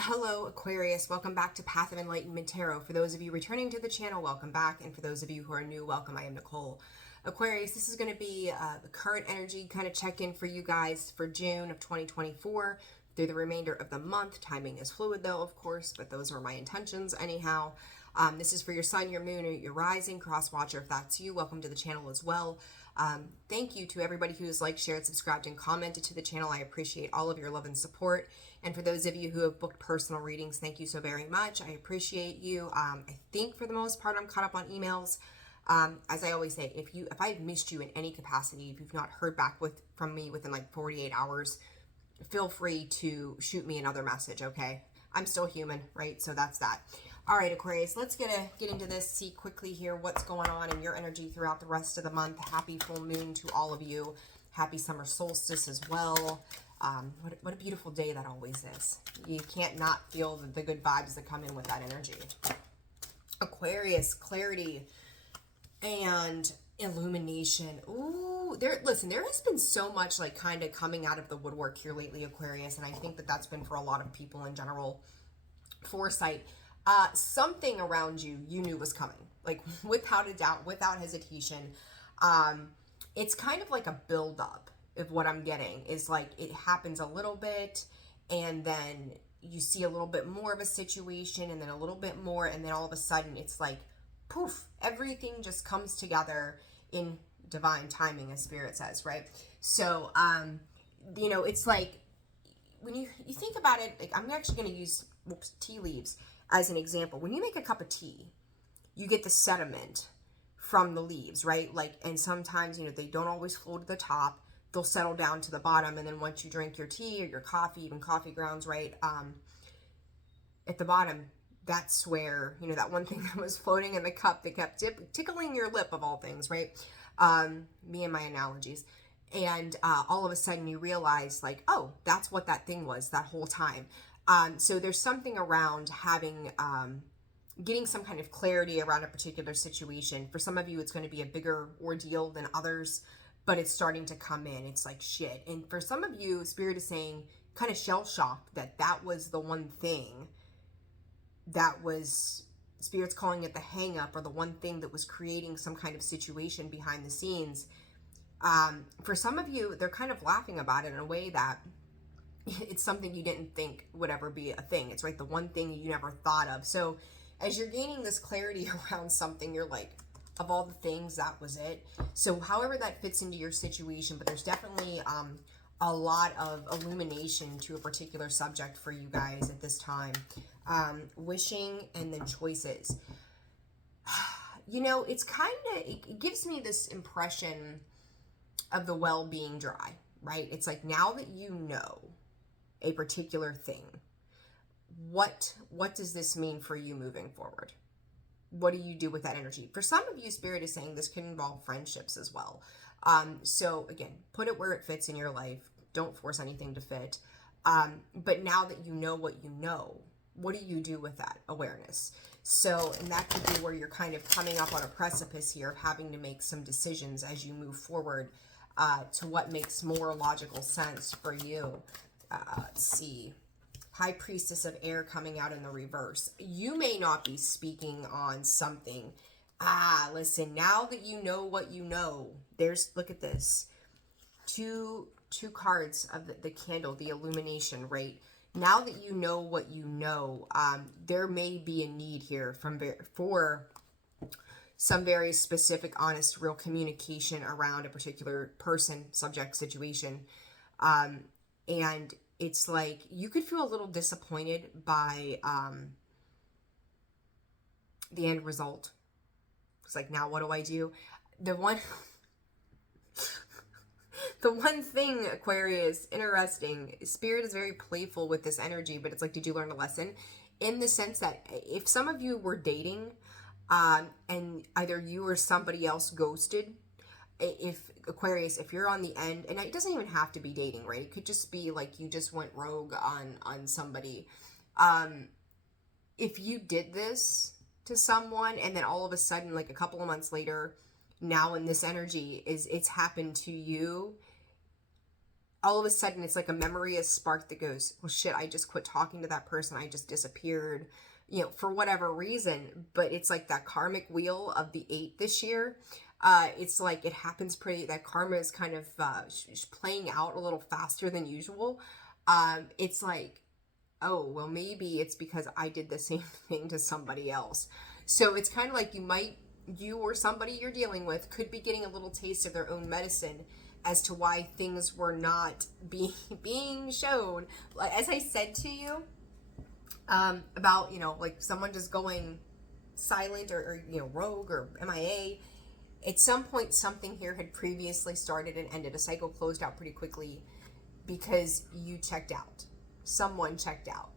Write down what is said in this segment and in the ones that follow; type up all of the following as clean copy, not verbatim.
Hello, Aquarius. Welcome back to Path of Enlightenment Tarot. For those of you returning to the channel, welcome back. And for those of you who are new, welcome. I am Nicole. Aquarius, this is going to be the current energy kind of check-in for you guys for June of 2024 through the remainder of the month. Timing is fluid though, of course, but those are my intentions anyhow. This is for your sun, your moon, or your rising cross watcher. If that's you, welcome to the channel as well. Thank you to everybody who has liked, shared, subscribed, and commented to the channel. I appreciate all of your love and support. And for those of you who have booked personal readings, thank you so very much. I appreciate you. I think for the most part, I'm caught up on emails. As I always say, if I've missed you in any capacity, if you've not heard back from me within like 48 hours, feel free to shoot me another message, okay? I'm still human, right? So that's that. All right, Aquarius, let's get into this, see quickly here what's going on in your energy throughout the rest of the month. Happy full moon to all of you. Happy summer solstice as well. What a beautiful day that always is. You can't not feel the good vibes that come in with that energy. Aquarius, clarity and illumination. Ooh, listen, there has been so much like kind of coming out of the woodwork here lately, Aquarius, and I think that that's been for a lot of people in general. Foresight. Something around you knew was coming, like without a doubt, without hesitation. It's kind of like a buildup of what I'm getting is like it happens a little bit and then you see a little bit more of a situation and then a little bit more and then all of a sudden it's like poof, everything just comes together in divine timing, as Spirit says, right? So it's like when you think about it, like I'm actually going to use tea leaves as an example. When you make a cup of tea, you get the sediment from the leaves, right? Like, and sometimes, they don't always flow to the top. They'll settle down to the bottom. And then once you drink your tea or your coffee, even coffee grounds, right? At the bottom, that's where, that one thing that was floating in the cup that kept tickling your lip of all things, right? Me and my analogies. And all of a sudden you realize like, oh, that's what that thing was that whole time. So there's something around having, getting some kind of clarity around a particular situation. For some of you, it's going to be a bigger ordeal than others, but it's starting to come in. It's like shit. And for some of you, Spirit is saying kind of shell shocked that was the one thing that was, Spirit's calling it the hang up or the one thing that was creating some kind of situation behind the scenes. For some of you, they're kind of laughing about it in a way that it's something you didn't think would ever be a thing. It's right, the one thing you never thought of. So as you're gaining this clarity around something, you're like, of all the things, that was it. So however that fits into your situation, but there's definitely a lot of illumination to a particular subject for you guys at this time. Wishing and then choices. It's kind of, it gives me this impression of the well being dry, right? It's like now that you know a particular thing, what does this mean for you moving forward? What do you do with that energy? For some of you, Spirit is saying this can involve friendships as well. So again, put it where it fits in your life. Don't force anything to fit. But now that you know, what do you do with that awareness? So, and that could be where you're kind of coming up on a precipice here of having to make some decisions as you move forward to what makes more logical sense for you. Let's see. High Priestess of Air coming out in the reverse. You may not be speaking on something. Listen, now that you know what you know, look at this. Two cards of the candle, the illumination, right? Now that you know what you know, there may be a need here for some very specific, honest, real communication around a particular person, subject, situation. And it's like you could feel a little disappointed by the end result. It's like, now what do I do? The one thing, Aquarius, interesting, Spirit is very playful with this energy, but it's like, did you learn a lesson? In the sense that if some of you were dating and either you or somebody else ghosted, if Aquarius, if you're on the end, and it doesn't even have to be dating, right? It could just be like you just went rogue on somebody. If you did this to someone and then all of a sudden, like a couple of months later, now in this energy it's happened to you, all of a sudden it's like a memory is sparked that goes, well, shit, I just quit talking to that person. I just disappeared, you know, for whatever reason. But it's like that karmic wheel of the 8 this year. It's like it happens that karma is kind of playing out a little faster than usual. It's like, oh, well, maybe it's because I did the same thing to somebody else. So it's kind of like you or somebody you're dealing with could be getting a little taste of their own medicine as to why things were not being shown. Like, as I said to you, about, you know, like someone just going silent or, you know, rogue or MIA. At some point, something here had previously started and ended. A cycle closed out pretty quickly because you checked out. Someone checked out.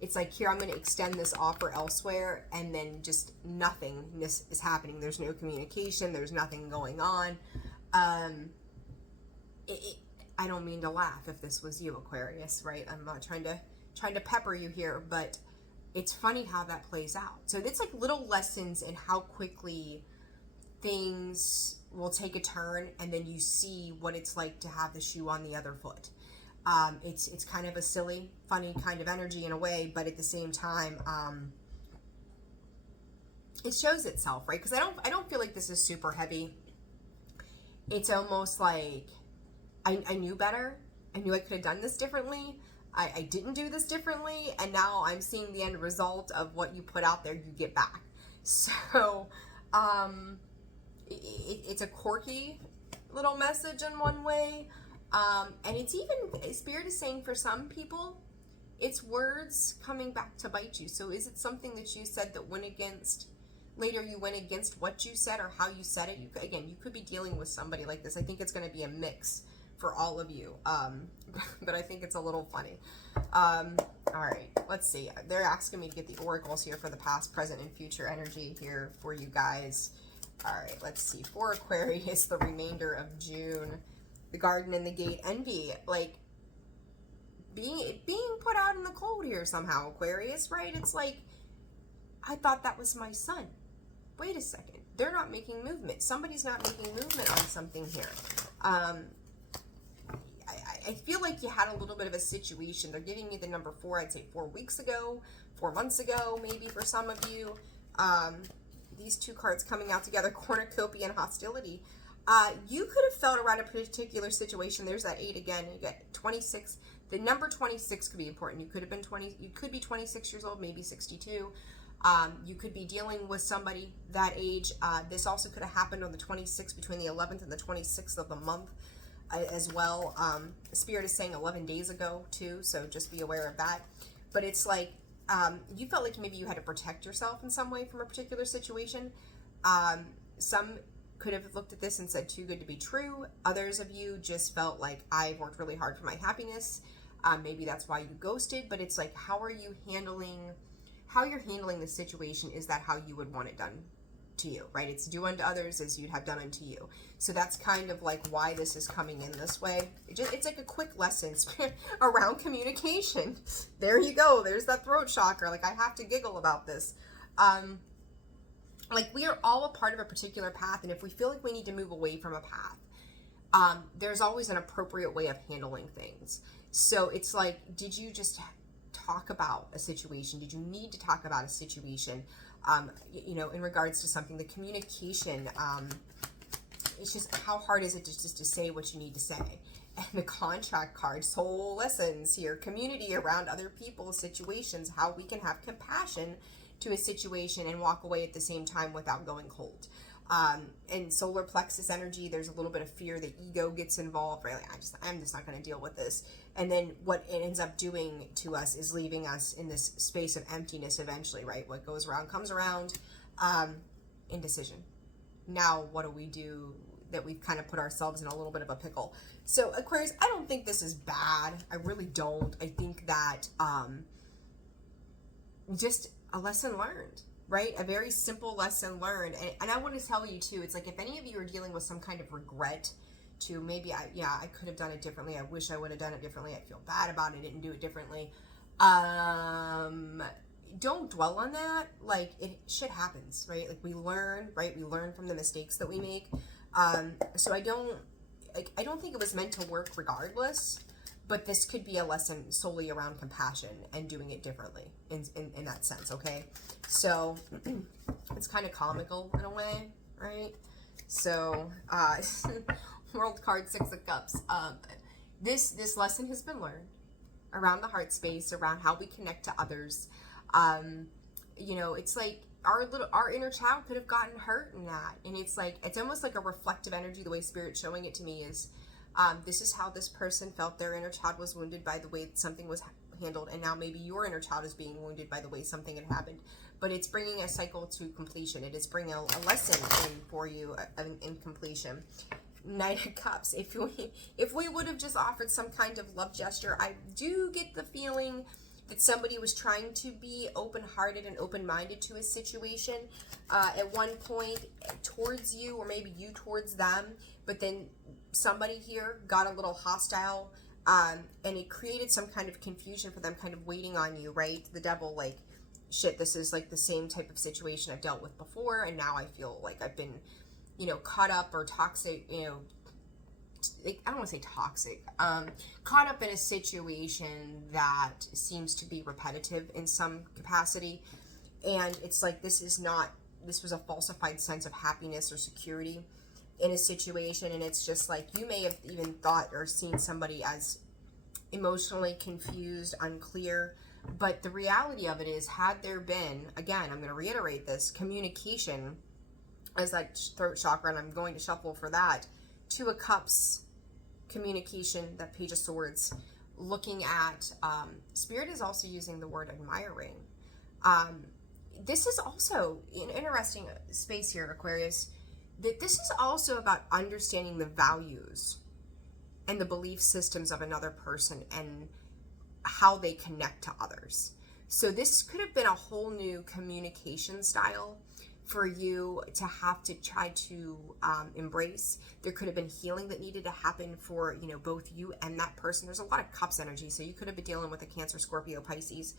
It's like, here, I'm going to extend this offer elsewhere, and then just nothing is happening. There's no communication. There's nothing going on. I don't mean to laugh if this was you, Aquarius, right? I'm not trying to pepper you here, but it's funny how that plays out. So it's like little lessons in how quickly things will take a turn, and then you see what it's like to have the shoe on the other foot. It's kind of a silly, funny kind of energy in a way, but at the same time, it shows itself, right? Because I don't feel like this is super heavy. It's almost like I knew better. I knew I could have done this differently. I didn't do this differently, and now I'm seeing the end result of what you put out there, you get back. So, it's a quirky little message in one way. And it's even, Spirit is saying for some people, it's words coming back to bite you. So is it something that you said that went against, later you went against what you said or how you said it? You could be dealing with somebody like this. I think it's going to be a mix for all of you. But I think it's a little funny. All right, let's see. They're asking me to get the oracles here for the past, present, and future energy here for you guys. All right, let's see. For Aquarius, the remainder of June. The garden and the gate, envy, like being put out in the cold here somehow, Aquarius, right? It's like, I thought that was my son. Wait a second, they're not making movement. Somebody's not making movement on something here. I feel like you had a little bit of a situation. They're giving me the number 4, I'd say 4 weeks ago, 4 months ago, maybe for some of you. These two cards coming out together, cornucopia and hostility. You could have felt around a particular situation. There's that 8 again. You get 26. The number 26 could be important. You could have been 20. You could be 26 years old, maybe 62. You could be dealing with somebody that age. This also could have happened on the 26th, between the 11th and the 26th of the month as well. Spirit is saying 11 days ago too, so just be aware of that. But it's like, you felt like maybe you had to protect yourself in some way from a particular situation. Some could have looked at this and said too good to be true. Others of you just felt like, I've worked really hard for my happiness. Maybe that's why you ghosted, but it's like, how you're handling the situation, is that how you would want it done to you, right? It's do unto others as you'd have done unto you. So that's kind of like why this is coming in this way. It's like a quick lesson around communication. There you go. There's that throat chakra. Like, I have to giggle about this. Like, we are all a part of a particular path, and if we feel like we need to move away from a path, there's always an appropriate way of handling things. So it's like, did you just talk about a situation? Did you need to talk about a situation? You know, in regards to something, the communication, it's just, how hard is it just to say what you need to say? And the contract card, soul lessons here, community around other people's situations, how we can have compassion to a situation and walk away at the same time without going cold. And solar plexus energy, there's a little bit of fear, the ego gets involved, right? Like, I'm just not going to deal with this. And then what it ends up doing to us is leaving us in this space of emptiness eventually, right? What goes around comes around. Indecision. Now, what do we do that we've kind of put ourselves in a little bit of a pickle? So Aquarius, I don't think this is bad. I really don't. I think that just a lesson learned, right? A very simple lesson learned. And I want to tell you too, it's like, if any of you are dealing with some kind of regret to maybe, I could have done it differently. I wish I would have done it differently. I feel bad about it. I didn't do it differently. Don't dwell on that. Like, shit happens, right? Like, we learn, right? We learn from the mistakes that we make. So I don't I don't think it was meant to work regardless, but this could be a lesson solely around compassion and doing it differently in that sense, okay? So it's kind of comical in a way, right? So World card, Six of Cups. This lesson has been learned around the heart space, around how we connect to others. You know, it's like our inner child could have gotten hurt in that, and it's like, it's almost like a reflective energy. The way Spirit's showing it to me is, this is how this person felt. Their inner child was wounded by the way something was handled, and now maybe your inner child is being wounded by the way something had happened. But it's bringing a cycle to completion. It is bringing a lesson in for you in completion. Knight of Cups. If we would have just offered some kind of love gesture, I do get the feeling that somebody was trying to be open-hearted and open-minded to a situation at one point towards you, or maybe you towards them, but then somebody here got a little hostile, and it created some kind of confusion for them, kind of waiting on you, right? The Devil, like, shit, this is like the same type of situation I've dealt with before, and now I feel like I've been, you know, caught up or toxic, you know, I don't want to say toxic, caught up in a situation that seems to be repetitive in some capacity. And it's like, this was a falsified sense of happiness or security in a situation. And it's just like, you may have even thought or seen somebody as emotionally confused, unclear. But the reality of it is, had there been, again, I'm going to reiterate this, communication as that throat chakra, and I'm going to shuffle for that, Two of Cups, communication, that Page of Swords, looking at, Spirit is also using the word admiring. This is also an interesting space here, Aquarius, that this is also about understanding the values and the belief systems of another person and how they connect to others. So this could have been a whole new communication style for you to have to try to embrace. There could have been healing that needed to happen for, you know, both you and that person. There's a lot of Cups energy, so you could have been dealing with a Cancer, Scorpio, Pisces.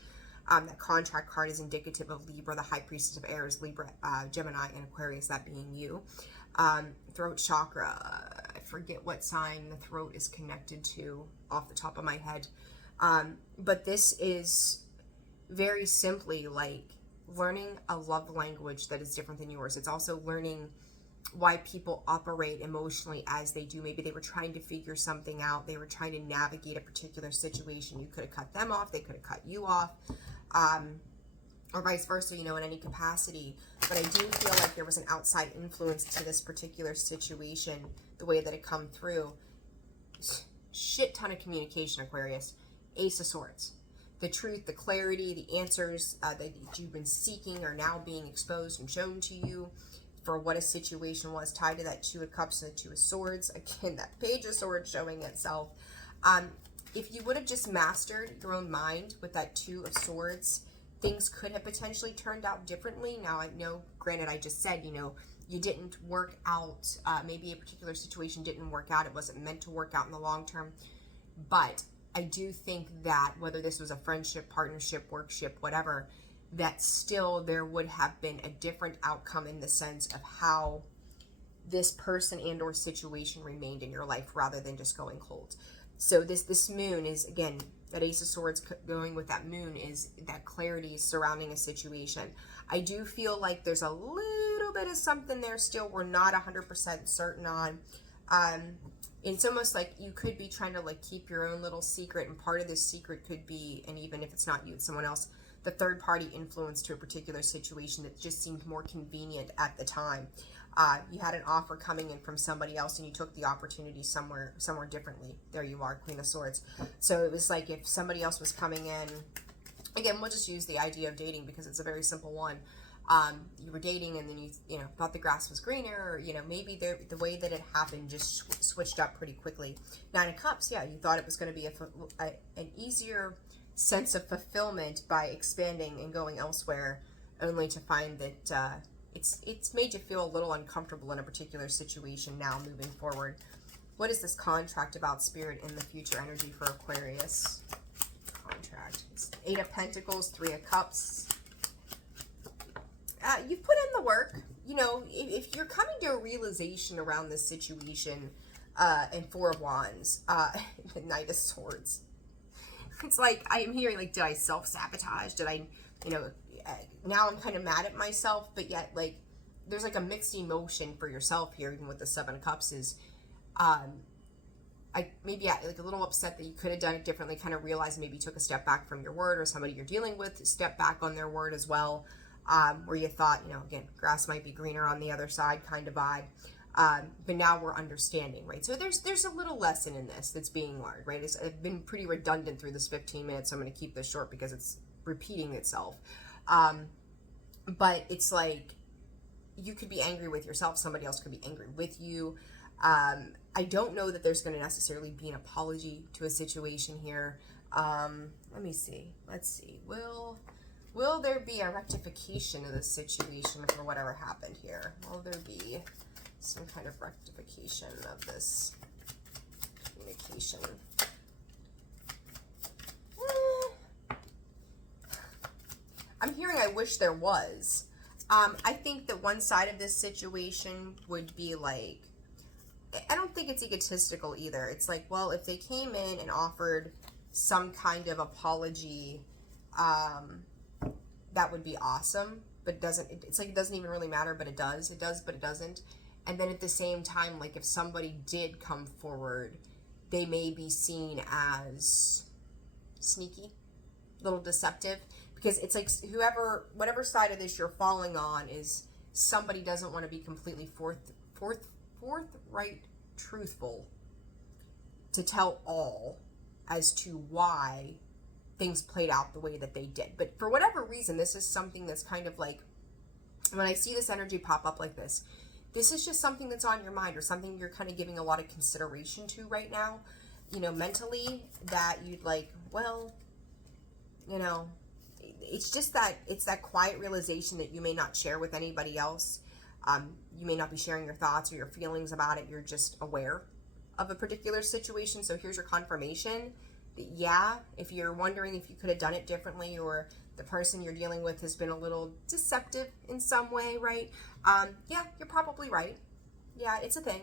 That contract card is indicative of Libra. The High Priestess of Air is Libra, Gemini, and Aquarius, that being you. Throat chakra, I forget what sign the throat is connected to off the top of my head. But this is very simply like learning a love language that is different than yours. It's also learning why people operate emotionally as they do. Maybe they were trying to figure something out. They were trying to navigate a particular situation. You could have cut them off. They could have cut you off. Or vice versa, you know, in any capacity. But I do feel like there was an outside influence to this particular situation, the way that it come through. Shit ton of communication, Aquarius. Ace of Swords. The truth, the clarity, the answers that you've been seeking are now being exposed and shown to you for what a situation was, tied to that Two of Cups and the Two of Swords. Again, that Page of Swords showing itself. If you would have just mastered your own mind with that Two of Swords, things could have potentially turned out differently. Now, I know, granted, I just said, you know, you didn't work out, maybe a particular situation didn't work out. It wasn't meant to work out in the long term. But I do think that whether this was a friendship, partnership, workship, whatever, that still there would have been a different outcome in the sense of how this person and or situation remained in your life rather than just going cold. So this moon is, again, that Ace of Swords going with that moon is that clarity surrounding a situation. I do feel like there's a little bit of something there still we're not 100% certain on. It's almost like you could be trying to like keep your own little secret, and part of this secret could be, and even if it's not you, it's someone else, the third party influence to a particular situation that just seemed more convenient at the time. You had an offer coming in from somebody else and you took the opportunity somewhere differently. There you are, Queen of Swords. So it was like if somebody else was coming in, again, we'll just use the idea of dating because it's a very simple one. You were dating and then you know, thought the grass was greener, or, you know, maybe the way that it happened just switched up pretty quickly. Nine of Cups, yeah, you thought it was going to be an easier sense of fulfillment by expanding and going elsewhere, only to find that it's made you feel a little uncomfortable in a particular situation now moving forward. What is this contract about, Spirit, in the future energy for Aquarius? Contract. It's Eight of Pentacles, Three of Cups. You've put in the work. You know, if you're coming to a realization around this situation, and Four of Wands, the Knight of Swords. It's like, I am hearing, like, did I self-sabotage? Did I, you know, now I'm kind of mad at myself, but yet, like, there's, like, a mixed emotion for yourself here, even with the Seven of Cups, is, maybe like, a little upset that you could have done it differently, kind of realized maybe you took a step back from your word, or somebody you're dealing with step back on their word as well, where you thought, you know, again, grass might be greener on the other side kind of vibe. But now we're understanding, right? So there's a little lesson in this that's being learned, right? It's been pretty redundant through this 15 minutes, so I'm going to keep this short because it's repeating itself. But it's like, you could be angry with yourself, somebody else could be angry with you. I don't know that there's going to necessarily be an apology to a situation here. Let me see. Let's see. Will there be a rectification of this situation for whatever happened here? Will there be some kind of rectification of this communication? I'm hearing I wish there was. I think that one side of this situation would be like, I don't think it's egotistical either. It's like, well, if they came in and offered some kind of apology, that would be awesome. But it's like, it doesn't even really matter, but it does. It does, but it doesn't. And then at the same time, like, if somebody did come forward, they may be seen as sneaky, a little deceptive. Because it's like, whatever side of this you're falling on is somebody doesn't want to be completely forthright, truthful to tell all as to why things played out the way that they did. But for whatever reason, this is something that's kind of like, when I see this energy pop up like this is just something that's on your mind, or something you're kind of giving a lot of consideration to right now, you know, mentally, that you'd like, well, you know, it's just that, it's that quiet realization that you may not share with anybody else. You may not be sharing your thoughts or your feelings about it. You're just aware of a particular situation. So here's your confirmation that, yeah, if you're wondering if you could have done it differently, or the person you're dealing with has been a little deceptive in some way, right? Yeah, you're probably right. Yeah, it's a thing.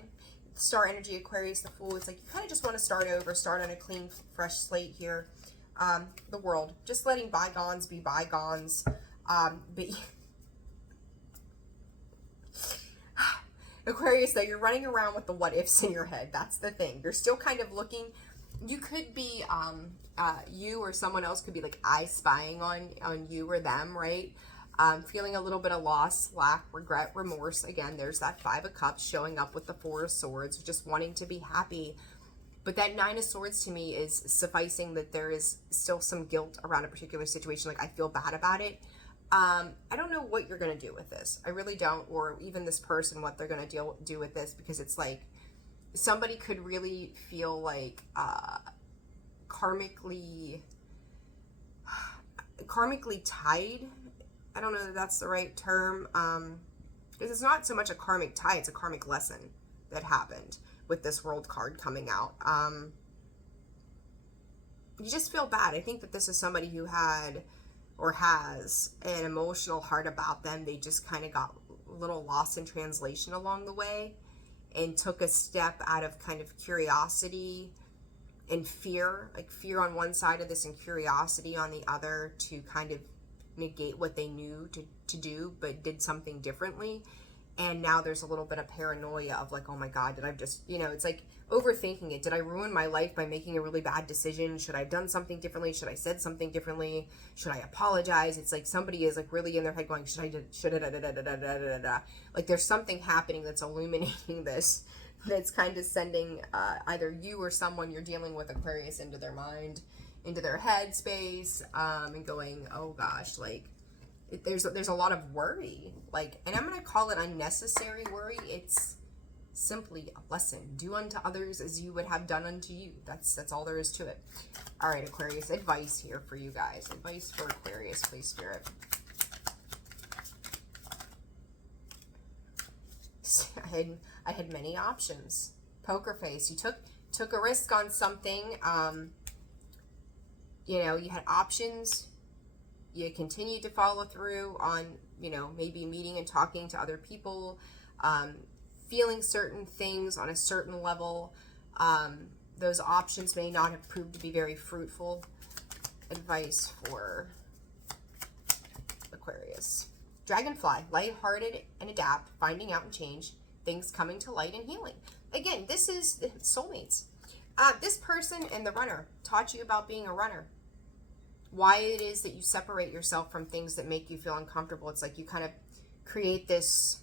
Star energy, Aquarius, the Fool. It's like, you kind of just want to start over, start on a clean, fresh slate here. The World, just letting bygones be bygones. But Aquarius, though, you're running around with the what ifs in your head. That's the thing. You're still kind of looking. You could be, you or someone else could be like eye spying on you or them, right? Feeling a little bit of loss, lack, regret, remorse. Again, there's that Five of Cups showing up with the Four of Swords, just wanting to be happy. But that Nine of Swords to me is sufficing that there is still some guilt around a particular situation. Like, I feel bad about it. I don't know what you're going to do with this. I really don't. Or even this person, what they're going to do with this. Because it's like, somebody could really feel like karmically tied. I don't know if that's the right term. Because it's not so much a karmic tie. It's a karmic lesson that happened with this World card coming out. You just feel bad. I think that this is somebody who had or has an emotional heart about them. They just kind of got a little lost in translation along the way, and took a step out of kind of curiosity and fear, like fear on one side of this and curiosity on the other, to kind of negate what they knew to do, but did something differently. And now there's a little bit of paranoia of like, oh my God, did I just, you know, it's like overthinking it. Did I ruin my life by making a really bad decision? Should I have done something differently? Should I said something differently? Should I apologize? It's like somebody is like really in their head going, like there's something happening that's illuminating this, that's kind of sending either you or someone you're dealing with, Aquarius, into their mind, into their head space, and going, oh gosh, like, there's a lot of worry, like, and I'm going to call it unnecessary worry. It's simply a lesson. Do unto others as you would have done unto you. That's all there is to it. All right, Aquarius, advice here for you guys. Advice for Aquarius, please, Spirit. I had many options. Poker face. You took a risk on something. You know, you had options. You continue to follow through on, you know, maybe meeting and talking to other people, feeling certain things on a certain level. Those options may not have proved to be very fruitful. Advice for Aquarius. Dragonfly, lighthearted and adapt, finding out and change, things coming to light and healing. Again, this is soulmates. This person and the runner taught you about being a runner. Why it is that you separate yourself from things that make you feel uncomfortable. It's like you kind of create this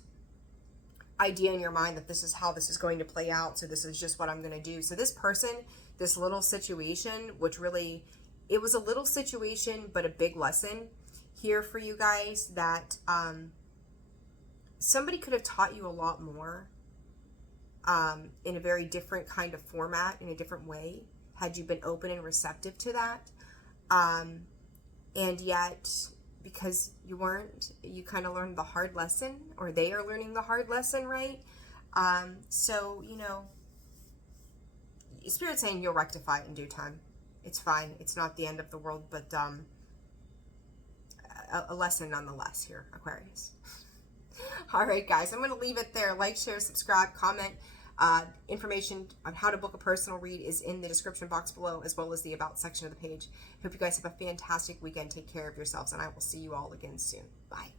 idea in your mind that this is how this is going to play out, so this is just what I'm going to do. So this person, this little situation, which really, it was a little situation but a big lesson here for you guys, that somebody could have taught you a lot more in a very different kind of format, in a different way, had you been open and receptive to that. And yet, because you weren't, you kind of learned the hard lesson, or they are learning the hard lesson, right? So, you know, Spirit's saying you'll rectify it in due time. It's fine. It's not the end of the world, but a lesson nonetheless here, Aquarius. All right, guys, I'm going to leave it there. Like, share, subscribe, comment. Information on how to book a personal read is in the description box below, as well as the about section of the page. Hope you guys have a fantastic weekend. Take care of yourselves, and I will see you all again soon. Bye.